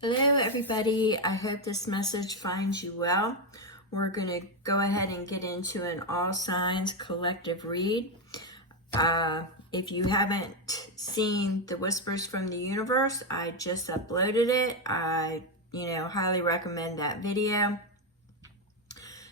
Hello everybody, I hope this message finds you well. We're going to go ahead and get into an all signs collective read. If you haven't seen the Whispers from the Universe, I just uploaded it. I highly recommend that video.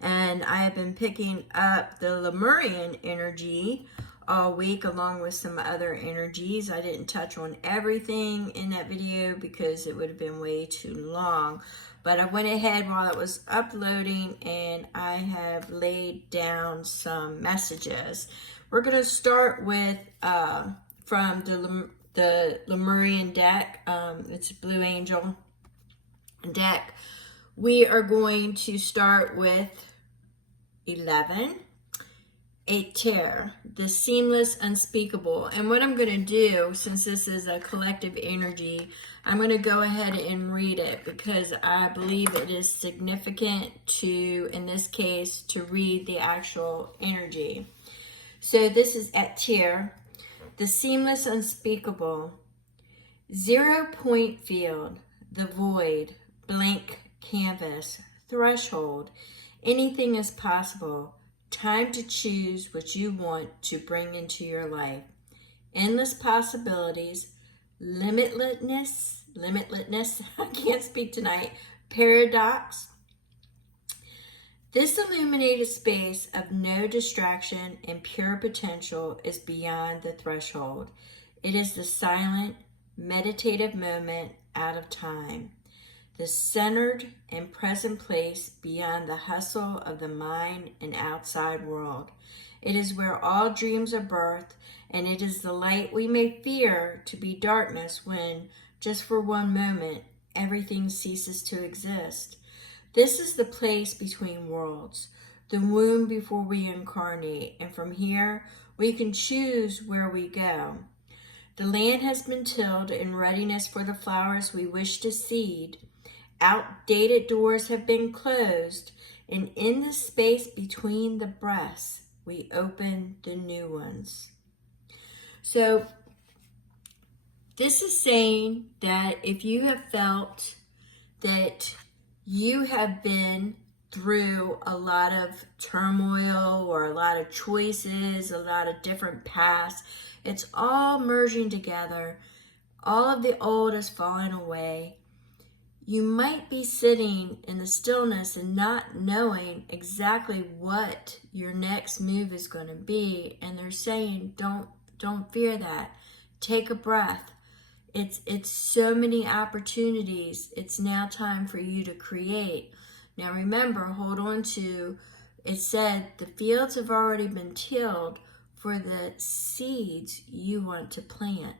And I have been picking up the Lemurian energy all week along with some other energies. I didn't touch on everything in that video because it would have been way too long. But I went ahead while it was uploading and I have laid down some messages. We're going to start with from the Lemurian deck. It's a Blue Angel deck. We are going to start with 11. Eter, the seamless, unspeakable. And what I'm going to do, since this is a collective energy, I'm going to go ahead and read it because I believe it is significant to, in this case, to read the actual energy. So this is Eter, the seamless, unspeakable. 0 point field, the void, blank canvas, threshold. Anything is possible. Time to choose what you want to bring into your life. Endless possibilities, limitlessness, I can't speak tonight, paradox. This illuminated space of no distraction and pure potential is beyond the threshold. It is the silent, meditative moment out of time. The centered and present place beyond the hustle of the mind and outside world. It is where all dreams are birthed, and it is the light we may fear to be darkness when, just for one moment, everything ceases to exist. This is the place between worlds, the womb before we incarnate, and from here we can choose where we go. The land has been tilled in readiness for the flowers we wish to seed. Outdated doors have been closed, and in the space between the breaths, we open the new ones. So, this is saying that if you have felt that you have been through a lot of turmoil or a lot of choices, a lot of different paths, it's all merging together. All of the old is falling away. You might be sitting in the stillness and not knowing exactly what your next move is going to be. And they're saying, don't fear that. Take a breath. It's so many opportunities. It's now time for you to create. Now remember, hold on to, it said the fields have already been tilled for the seeds you want to plant.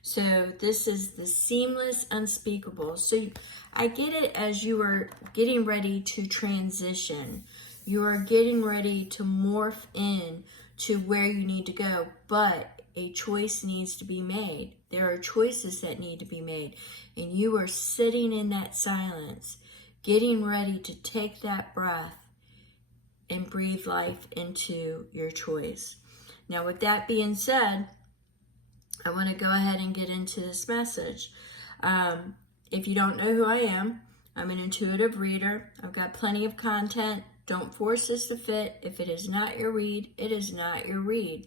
So this is the seamless, unspeakable. So I get it as you are getting ready to transition. You are getting ready to morph in to where you need to go, but a choice needs to be made. There are choices that need to be made, and you are sitting in that silence, getting ready to take that breath and breathe life into your choice. Now, with that being said, I want to go ahead and get into this message. If you don't know who I am, I'm an intuitive reader. I've got plenty of content. Don't force this to fit. If it is not your read, it is not your read.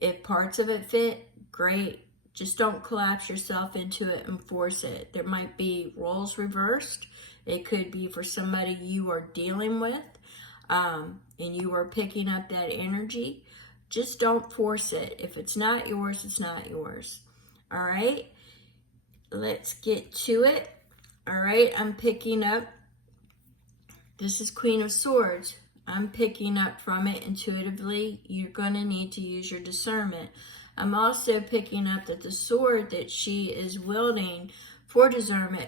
If parts of it fit, great. Just don't collapse yourself into it and force it. There might be roles reversed. It could be for somebody you are dealing with, and you are picking up that energy. Just don't force it. If it's not yours, it's not yours. All right, let's get to it. All right, I'm picking up, this is Queen of Swords. I'm picking up from it intuitively. You're going to need to use your discernment. I'm also picking up that the sword that she is wielding for discernment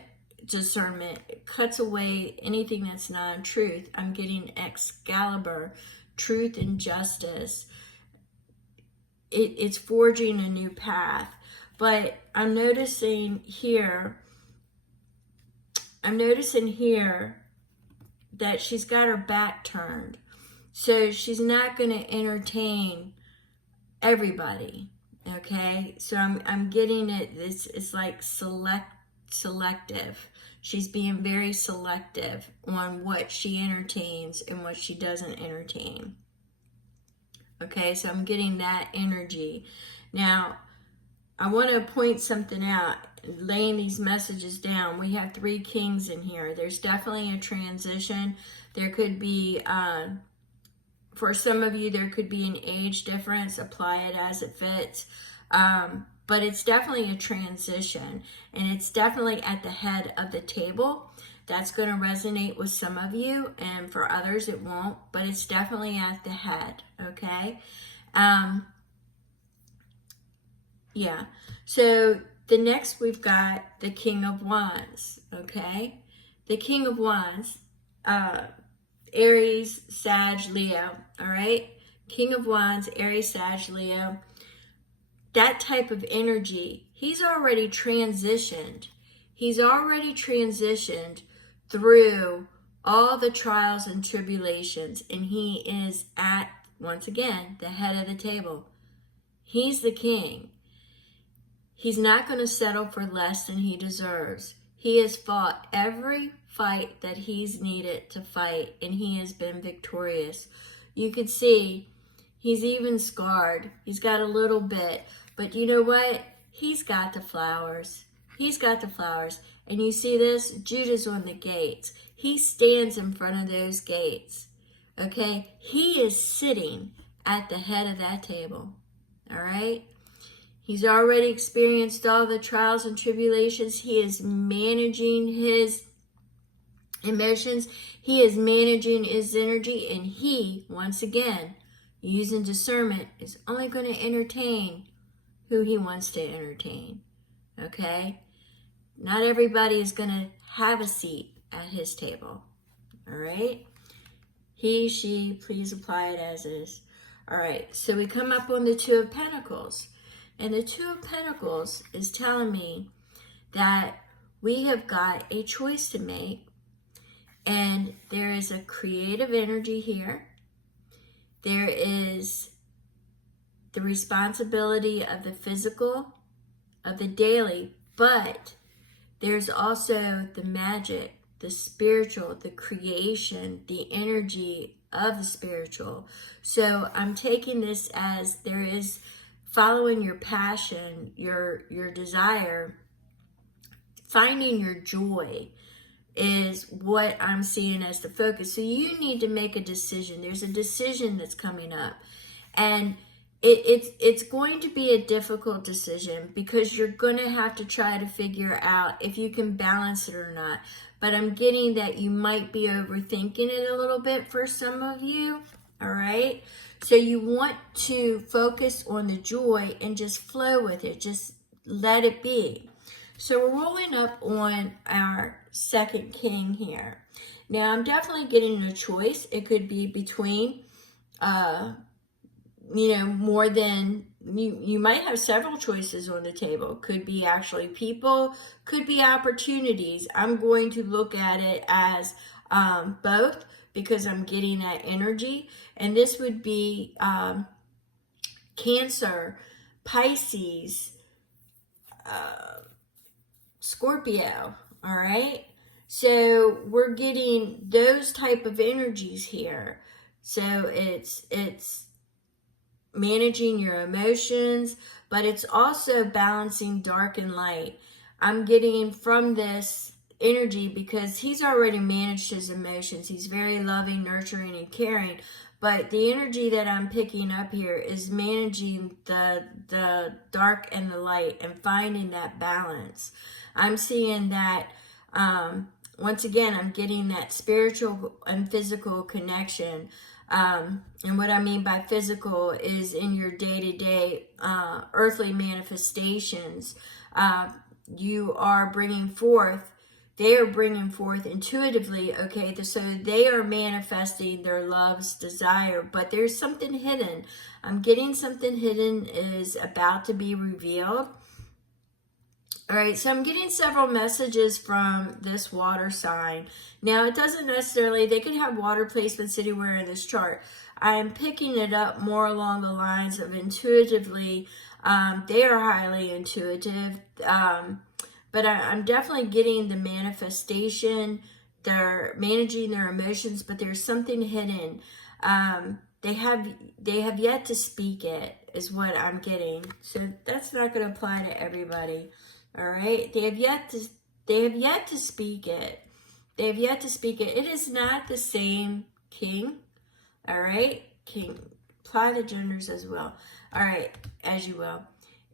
cuts away anything that's non-truth. I'm getting Excalibur, truth and justice. It's forging a new path. But I'm noticing here that she's got her back turned. So she's not going to entertain everybody. Okay? So I'm getting it. It's like selective. She's being very selective on what she entertains and what she doesn't entertain. Okay, so I'm getting that energy. Now, I want to point something out, laying these messages down. We have 3 kings in here. There's definitely a transition. There could be, for some of you, there could be an age difference. Apply it as it fits. But it's definitely a transition, and it's definitely at the head of the table. That's going to resonate with some of you, and for others it won't, but it's definitely at the head, okay? Yeah, so the next we've got the King of Wands, okay? The King of Wands, Aries, Sag, Leo, all right? King of Wands, Aries, Sag, Leo. That type of energy, he's already transitioned. He's already transitioned through all the trials and tribulations, and he is at, once again, the head of the table. He's the king. He's not going to settle for less than he deserves. He has fought every fight that he's needed to fight, and he has been victorious. You could see he's even scarred. He's got a little bit. But you know what? He's got the flowers. He's got the flowers. And you see this? Judah's on the gates. He stands in front of those gates. Okay? He is sitting at the head of that table. All right? He's already experienced all the trials and tribulations. He is managing his emotions. He is managing his energy. And he, once again, using discernment, is only going to entertain who he wants to entertain, okay? Not everybody is going to have a seat at his table, all right? He, she, please apply it as is. All right, so we come up on the Two of Pentacles, and the Two of Pentacles is telling me that we have got a choice to make, and there is a creative energy here. There is the responsibility of the physical, of the daily, but there's also the magic, the spiritual, the creation, the energy of the spiritual. So I'm taking this as there is following your passion, your desire, finding your joy is what I'm seeing as the focus. So you need to make a decision. There's a decision that's coming up, and it's going to be a difficult decision because you're going to have to try to figure out if you can balance it or not. But I'm getting that you might be overthinking it a little bit for some of you, all right? So you want to focus on the joy and just flow with it. Just let it be. So we're rolling up on our second king here. Now I'm definitely getting a choice. It could be between more than, you might have several choices on the table. Could be actually people, could be opportunities. I'm going to look at it as both because I'm getting that energy. And this would be Cancer, Pisces, Scorpio, all right? So we're getting those type of energies here. So it's managing your emotions, but it's also balancing dark and light. I'm getting from this energy because he's already managed his emotions. He's very loving, nurturing, and caring. But the energy that I'm picking up here is managing the dark and the light and finding that balance. I'm seeing that, once again, I'm getting that spiritual and physical connection. And what I mean by physical is in your day-to-day earthly manifestations. You are bringing forth, they are bringing forth intuitively, okay, so they are manifesting their love's desire, but there's something hidden. I'm getting something hidden is about to be revealed. All right, so I'm getting several messages from this water sign. Now, it doesn't necessarily, they could have water placements anywhere in this chart. I'm picking it up more along the lines of intuitively. They are highly intuitive. but I'm definitely getting the manifestation. They're managing their emotions, but there's something hidden. They have yet to speak it, is what I'm getting. So that's not going to apply to everybody. All right, they have yet to speak it. They have yet to speak it. It is not the same king. All right, king. Apply the genders as well. All right, as you will.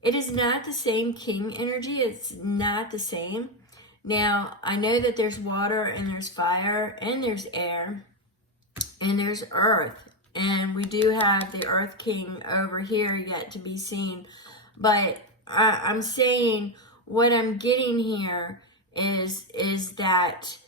It is not the same king energy. It's not the same. Now, I know that there's water and there's fire and there's air and there's earth. And we do have the earth king over here yet to be seen. But I'm saying what I'm getting here is that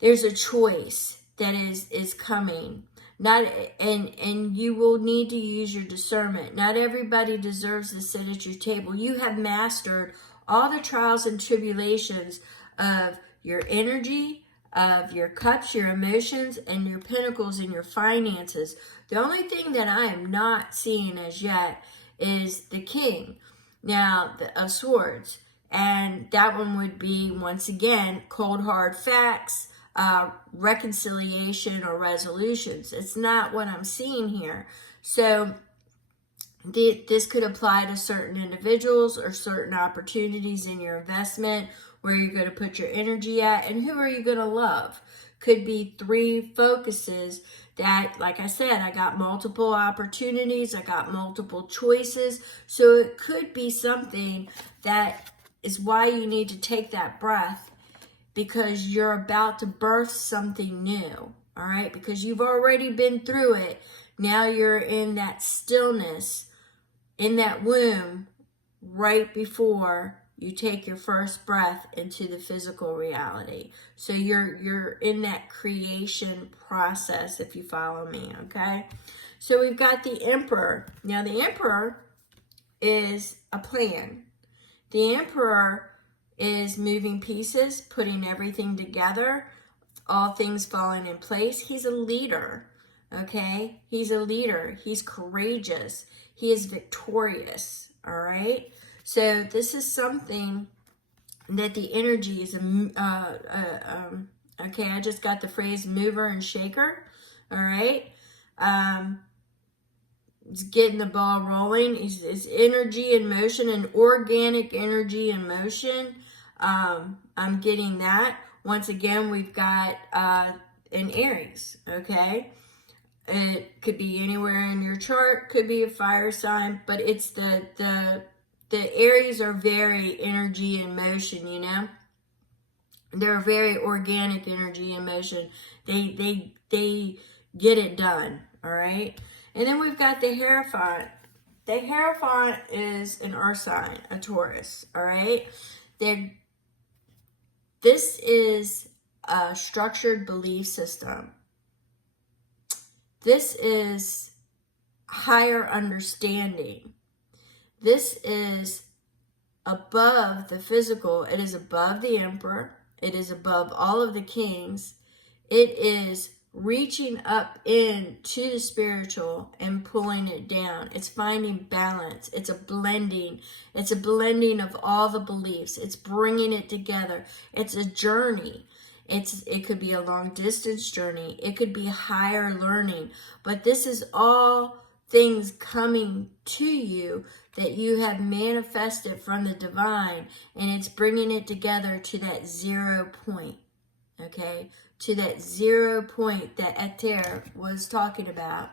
there's a choice that is coming. Not and you will need to use your discernment. Not everybody deserves to sit at your table. You have mastered all the trials and tribulations of your energy, of your cups, your emotions, and your pentacles and your finances. The only thing that I am not seeing as yet is the king. Now, of swords. And that one would be, once again, cold hard facts, reconciliation or resolutions. It's not what I'm seeing here. So this could apply to certain individuals or certain opportunities in your investment, where you're going to put your energy at, and who are you going to love. Could be 3 focuses that, like I said, I got multiple opportunities, I got multiple choices. So it could be something that is why you need to take that breath, because you're about to birth something new. All right, because you've already been through it. Now you're in that stillness, in that womb, right before you take your first breath into the physical reality. So you're in that creation process, if you follow me, okay? So we've got the Emperor. Now the Emperor is a plan. The Emperor is moving pieces, putting everything together, all things falling in place. He's a leader, okay? He's a leader. He's courageous. He is victorious, all right? So this is something that the energy is, okay, I just got the phrase mover and shaker, all right? It's getting the ball rolling. It's energy in motion, and organic energy in motion. I'm getting that. Once again, we've got an Aries, okay? It could be anywhere in your chart, could be a fire sign, but it's the Aries are very energy in motion, you know? They're very organic energy in motion. They get it done, all right? And then we've got the Hierophant. The Hierophant is an earth sign, a Taurus, all right? This is a structured belief system. This is higher understanding. This is above the physical. It is above the Emperor. It is above all of the kings. It is reaching up into the spiritual and pulling it down. It's finding balance. It's a blending. It's a blending of all the beliefs. It's bringing it together. It's a journey. It could be a long distance journey. It could be higher learning. But this is all things coming to you that you have manifested from the divine, and it's bringing it together to that 0 point, okay? To that 0 point that Ether was talking about.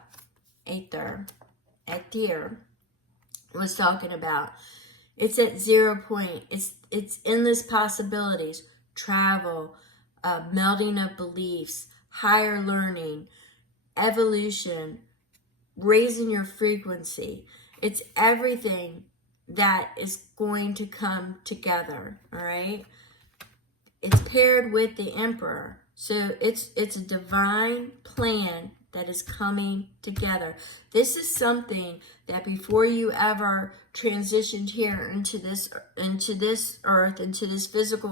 Ether was talking about. It's at 0 point. It's endless possibilities. Travel, melding of beliefs, higher learning, evolution, raising your frequency. It's everything that is going to come together, all right? It's paired with the Emperor. So it's a divine plan that is coming together. This is something that before you ever transitioned here into this earth, into this physical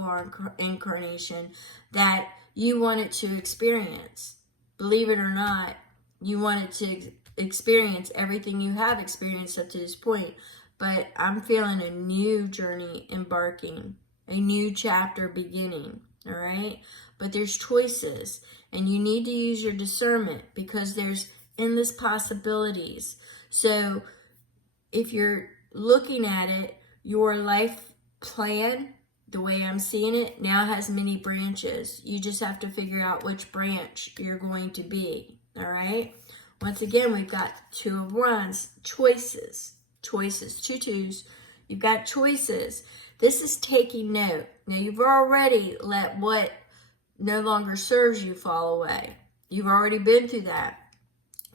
incarnation, that you wanted to experience. Believe it or not, you wanted to experience everything you have experienced up to this point. But I'm feeling a new journey embarking. a new chapter beginning, all right? But there's choices, and you need to use your discernment because there's endless possibilities. So if you're looking at it, your life plan, the way I'm seeing it, now has many branches. You just have to figure out which branch you're going to be, all right? Once again, we've got 2 of Wands, choices, 2 twos. You've got choices. This is taking note. Now, you've already let what no longer serves you fall away. You've already been through that.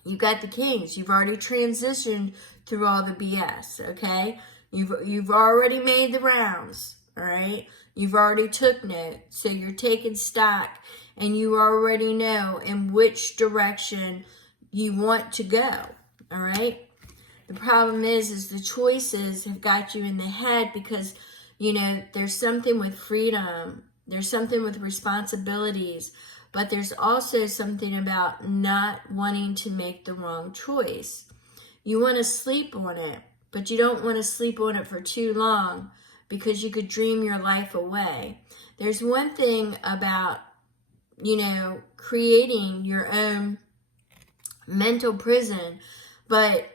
You've got the Kings. You've already transitioned through all the BS, okay? You've already made the rounds, all right? You've already took note. So you're taking stock, and you already know in which direction you want to go, all right? The problem is the choices have got you in the head because, you know, there's something with freedom. There's something with responsibilities. But there's also something about not wanting to make the wrong choice. You want to sleep on it, but you don't want to sleep on it for too long because you could dream your life away. There's one thing about, you know, creating your own mental prison, but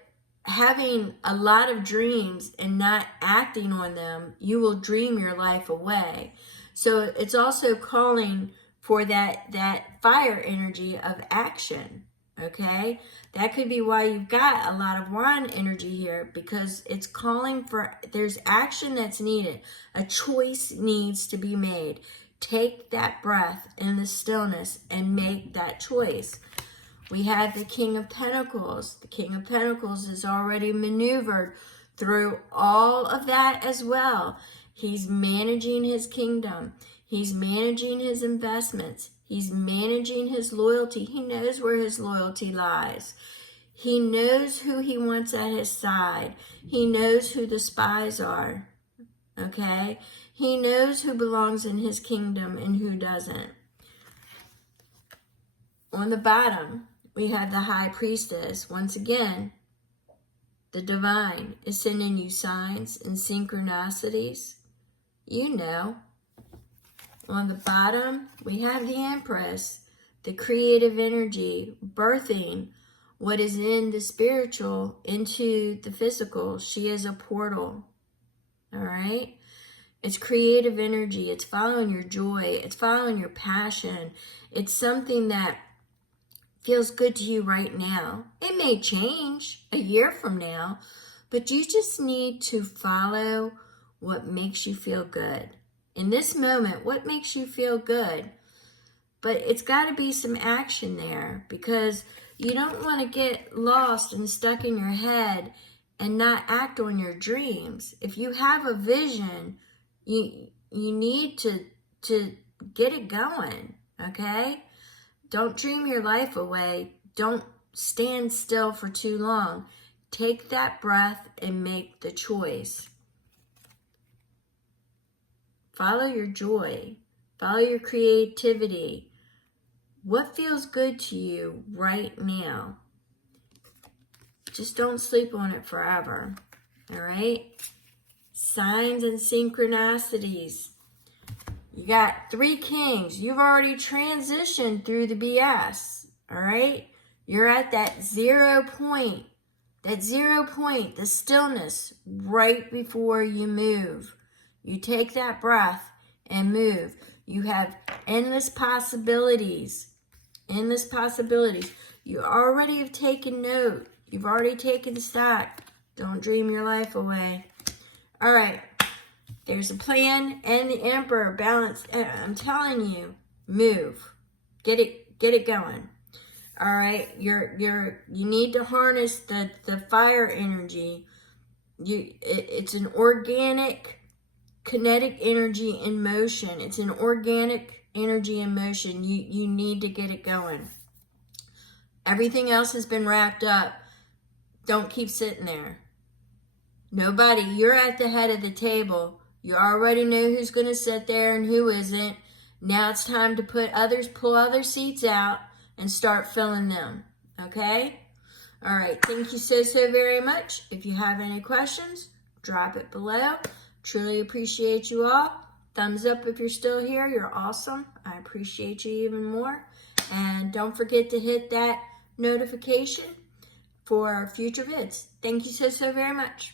having a lot of dreams and not acting on them, you will dream your life away. So it's also calling for that fire energy of action, okay? That could be why you've got a lot of wand energy here, because it's calling for, there's action that's needed. A choice needs to be made. Take that breath in the stillness and make that choice. We have the King of Pentacles. The King of Pentacles is already maneuvered through all of that as well. He's managing his kingdom. He's managing his investments. He's managing his loyalty. He knows where his loyalty lies. He knows who he wants at his side. He knows who the spies are. Okay? He knows who belongs in his kingdom and who doesn't. On the bottom, we have the High Priestess. Once again, the divine is sending you signs and synchronicities. You know. On the bottom, we have the Empress, the creative energy, birthing what is in the spiritual into the physical. She is a portal. All right? It's creative energy. It's following your joy. It's following your passion. It's something that feels good to you right now. It may change a year from now, but you just need to follow what makes you feel good. In this moment, what makes you feel good? But it's got to be some action there, because you don't want to get lost and stuck in your head and not act on your dreams. If you have a vision, you need to get it going, okay? Don't dream your life away. Don't stand still for too long. Take that breath and make the choice. Follow your joy. Follow your creativity. What feels good to you right now? Just don't sleep on it forever. All right? Signs and synchronicities. You got 3 kings. You've already transitioned through the BS. All right? You're at that 0 point. That 0 point, the stillness right before you move. You take that breath and move. You have endless possibilities. Endless possibilities. You already have taken note. You've already taken stock. Don't dream your life away. All right. There's a plan and the Emperor balanced. I'm telling you, move. Get it going. All right. You need to harness the fire energy. It's an organic kinetic energy in motion. It's an organic energy in motion. You need to get it going. Everything else has been wrapped up. Don't keep sitting there. Nobody, you're at the head of the table. You already know who's going to sit there and who isn't. Now it's time to pull other seats out and start filling them. Okay? All right. Thank you so very much. If you have any questions, drop it below. Truly appreciate you all. Thumbs up if you're still here. You're awesome. I appreciate you even more. And don't forget to hit that notification for future vids. Thank you so very much.